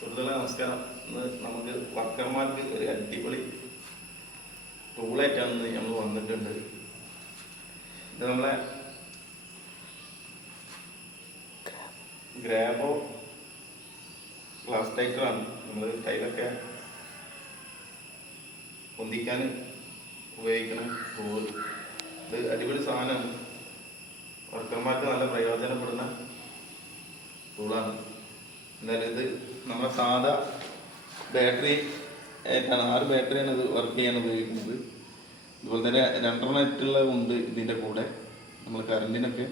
സുഹൃത്തുക്കളെ നമസ്കാരം. ഇന്ന് നമുക്ക് വർക്കർമാർക്ക് ഒരു അടിപൊളി ടൂളായിട്ടാണ് നമ്മൾ വന്നിട്ടുണ്ട്. ഇത് നമ്മളെ ഗ്രാബോ ഗ്ലാസ് ടൈറ്ററാണ്. നമ്മൾ ടൈലൊക്കെ പൊന്തിക്കാൻ ഉപയോഗിക്കുന്ന ടൂൾ. ഇത് അടിപൊളി സാധനമാണ്, വർക്കർമാർക്ക് നല്ല പ്രയോജനപ്പെടുന്ന ടൂളാണ്. എന്തായാലും ഇത് നമ്മുടെ സാധാ ബാറ്ററി ആയിട്ടാണ്, 6 ബാറ്ററിയാണ് ഇത് വർക്ക് ചെയ്യാൻ ഉപയോഗിക്കുന്നത്. അതുപോലെ തന്നെ 2 നെറ്റുള്ള ഉണ്ട് ഇതിൻ്റെ കൂടെ. നമ്മൾ കറണ്ടിനൊക്കെ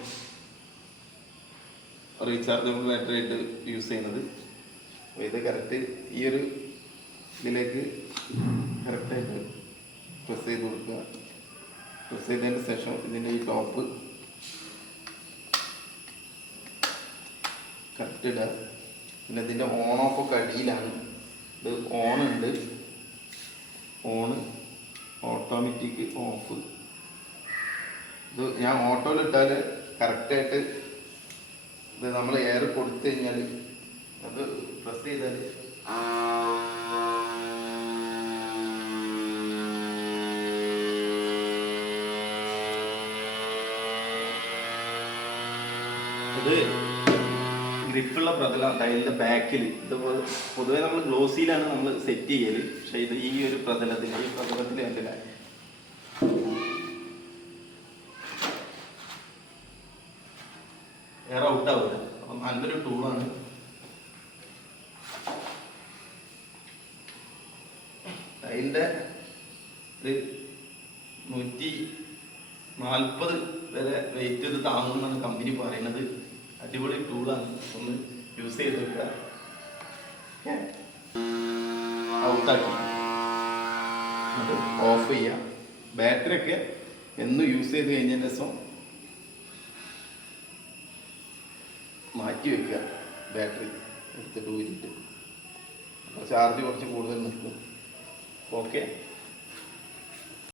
റീചാർജബിൾ ബാറ്ററി ആയിട്ട് യൂസ് ചെയ്യുന്നത്. അപ്പോൾ ഇത് കറക്റ്റ് ഈ ഒരു ഇതിലേക്ക് കറക്റ്റായിട്ട് പ്രസ് ചെയ്ത് കൊടുക്കുക. പ്രസ് ചെയ്തതിന് ശേഷം ഇതിൻ്റെ ഈ ടോപ്പ് കറക്റ്റ് ഇടുക. പിന്നെ ഇതിൻ്റെ ഓൺ ഓഫ് ഒക്കെ അടിയിലാണ്. ഇത് ഓണുണ്ട്, ഓണ്, ഓട്ടോമാറ്റിക് ഓഫ്. ഇത് ഞാൻ ഓട്ടോയിലിട്ടാൽ കറക്റ്റായിട്ട് ഇത് നമ്മൾ എയർ കൊടുത്തു കഴിഞ്ഞാൽ അത് പ്രസ് ചെയ്താൽ ഇത് ഗ്രിപ്പുള്ള പ്രതലം ടൈലിൻ്റെ ബാക്കിൽ. ഇത് പൊതുവെ നമ്മൾ ഗ്ലോസിയിലാണ് നമ്മൾ സെറ്റ് ചെയ്യൽ. പക്ഷേ ഇത് ഈ ഒരു പ്രതലത്തിൽ കണ്ടില്ല, എയർ ഔട്ടാവില്ല. അപ്പം നല്ലൊരു ടൂളാണ്. ടൈലിൻ്റെ ഒരു 140 വരെ വെയിറ്റ് ഇത് താങ്ങുമെന്നാണ് കമ്പനി പറയുന്നത്. അടിപൊളി ടൂളാണ്, ഒന്ന് യൂസ് ചെയ്ത് വെക്കുക. ഔട്ടാക്കി അത് ഓഫ് ചെയ്യാം. ബാറ്ററി ഒക്കെ എന്നും യൂസ് ചെയ്ത് കഴിഞ്ഞതിന് ശേഷം മാറ്റി വെക്കുക. ബാറ്ററി എടുത്തിട്ട് ഊരിയിട്ട് അപ്പോൾ ചാർജ് കുറച്ച് കൂടുതൽ നിൽക്കും. ഓക്കെ.